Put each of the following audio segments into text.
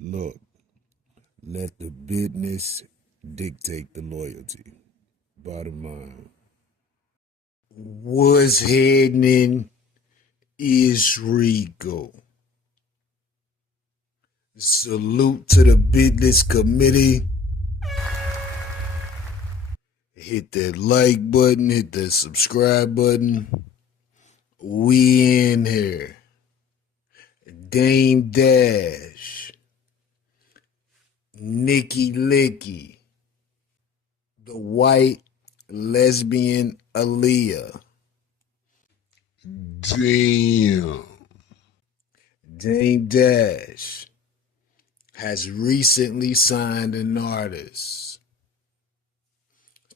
Look, let the business dictate the loyalty. Bottom line. What's happening is Rico. Salute to the business committee. Hit that like button, hit that subscribe button. We in here. Dame Dash, Nikki Licky, the white lesbian Aaliyah. Damn. Dame Dash has recently signed an artist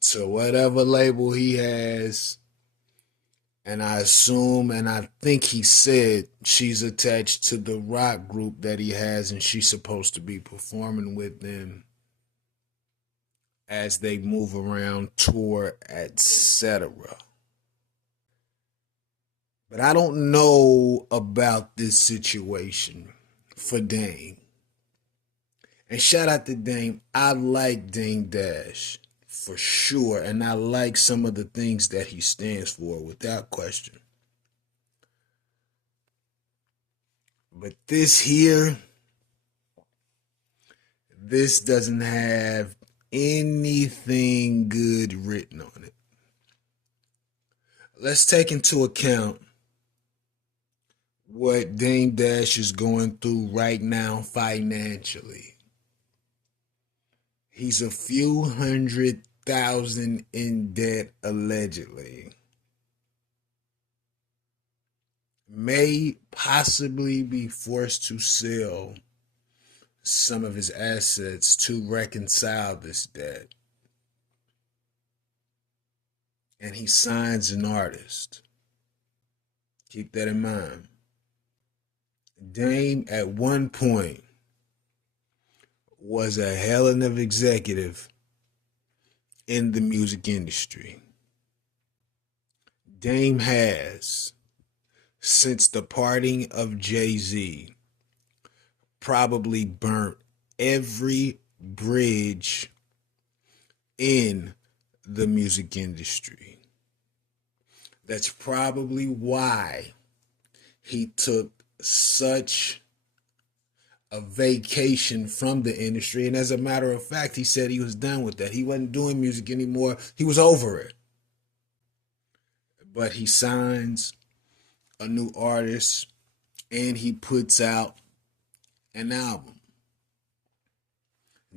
to whatever label he has. And I assume, and I think he said she's attached to the rock group that he has, and she's supposed to be performing with them as they move around, tour, etc. But I don't know about this situation for Dame. And shout out to Dame. I like Dame Dash for sure. And I like some of the things that he stands for without question. But this here, this doesn't have anything good written on it. Let's take into account what Dame Dash is going through right now financially. He's a few $100,000 in debt, allegedly. May possibly be forced to sell some of his assets to reconcile this debt. And he signs an artist. Keep that in mind. Dame at one point was a hell of an executive in the music industry. Dame has, since the parting of Jay-Z, probably burnt every bridge in the music industry. That's probably why he took such a vacation from the industry. And as a matter of fact, he said he was done with that. He wasn't doing music anymore. He was over it. But he signs a new artist and he puts out an album.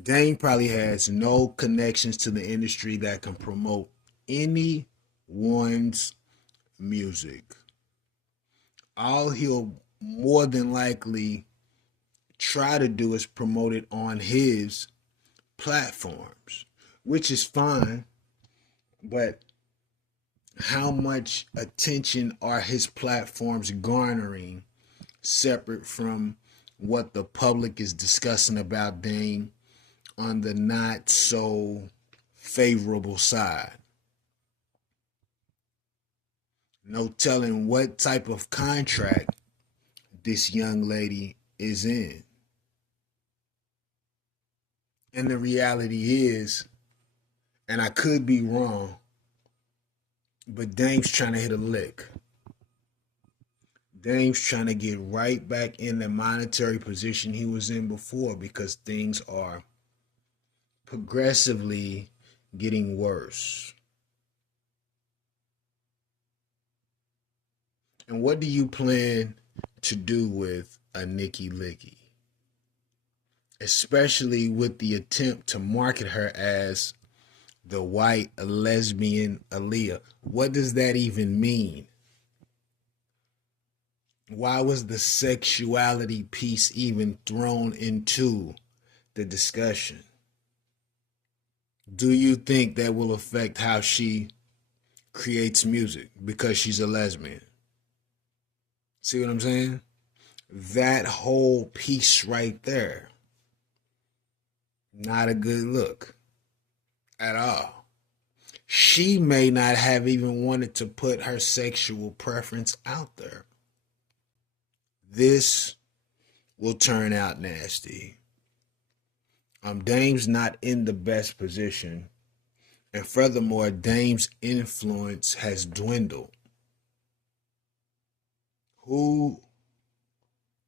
Dame probably has no connections to the industry that can promote anyone's music. All he'll more than likely try to do is promote it on his platforms, which is fine, but how much attention are his platforms garnering separate from what the public is discussing about Dame on the not so favorable side? No telling what type of contract this young lady is in. And the reality is, and I could be wrong, but Dame's trying to hit a lick. Dame's trying to get right back in the monetary position he was in before because things are progressively getting worse. And what do you plan to do with a Nikki Licky? Especially with the attempt to market her as the white lesbian Aaliyah. What does that even mean? Why was the sexuality piece even thrown into the discussion? Do you think that will affect how she creates music because she's a lesbian? See what I'm saying? That whole piece right there, not a good look at all. She may not have even wanted to put her sexual preference out there. This will turn out nasty. Dame's not in the best position. And furthermore, Dame's influence has dwindled. Who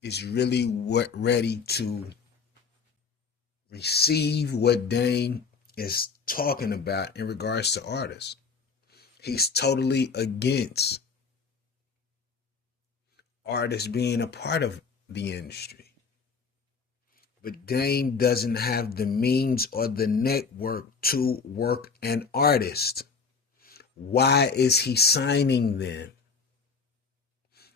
is really ready to receive what Dame is talking about in regards to artists? He's totally against artists being a part of the industry. But Dame doesn't have the means or the network to work an artist. Why is he signing them?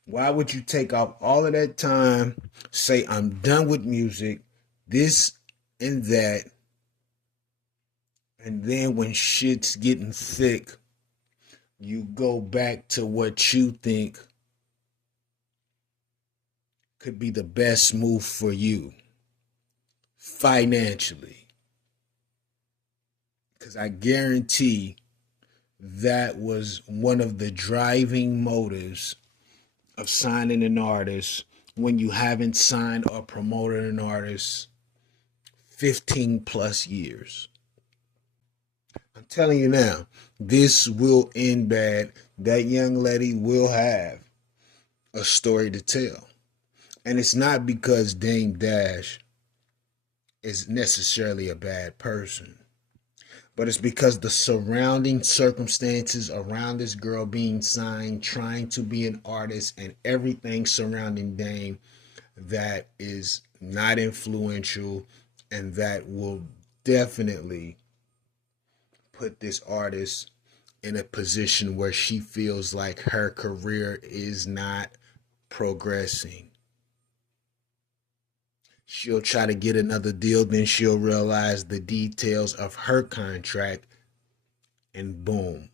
Why would you take off all of that time, say, I'm done with music, this and that, and then when shit's getting thick, you go back to what you think could be the best move for you financially? Because I guarantee that was one of the driving motives of signing an artist when you haven't signed or promoted an artist 15 plus years. I'm telling you now, this will end bad. That young lady will have a story to tell. And it's not because Dame Dash is necessarily a bad person, but it's because the surrounding circumstances around this girl being signed, trying to be an artist, and everything surrounding Dame that is not influential and that will definitely put this artist in a position where she feels like her career is not progressing. She'll try to get another deal, then she'll realize the details of her contract, and boom,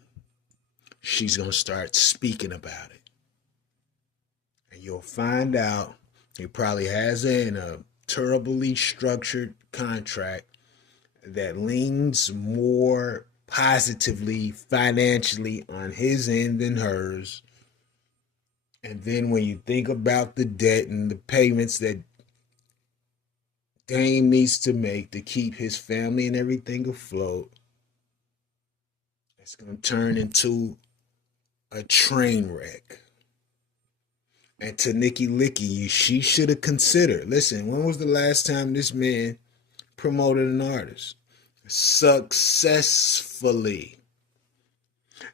she's going to start speaking about it. And you'll find out he probably has a terribly structured contract that leans more positively financially on his end than hers. And then when you think about the debt and the payments that Dame needs to make to keep his family and everything afloat, it's going to turn into a train wreck. And to Nikki Licky, she should have considered, listen, when was the last time this man promoted an artist successfully?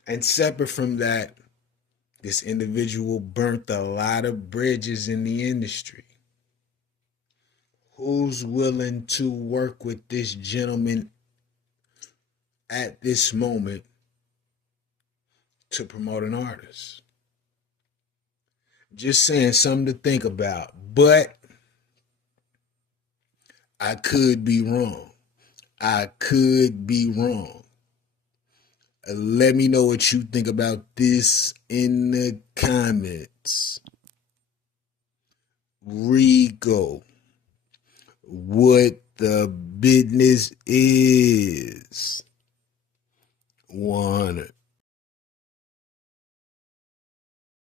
And separate from that, this individual burnt a lot of bridges in the industry. Who's willing to work with this gentleman at this moment to promote an artist? Just saying, something to think about. But I could be wrong. I could be wrong. Let me know what you think about this in the comments. Rico, what the business is. 100.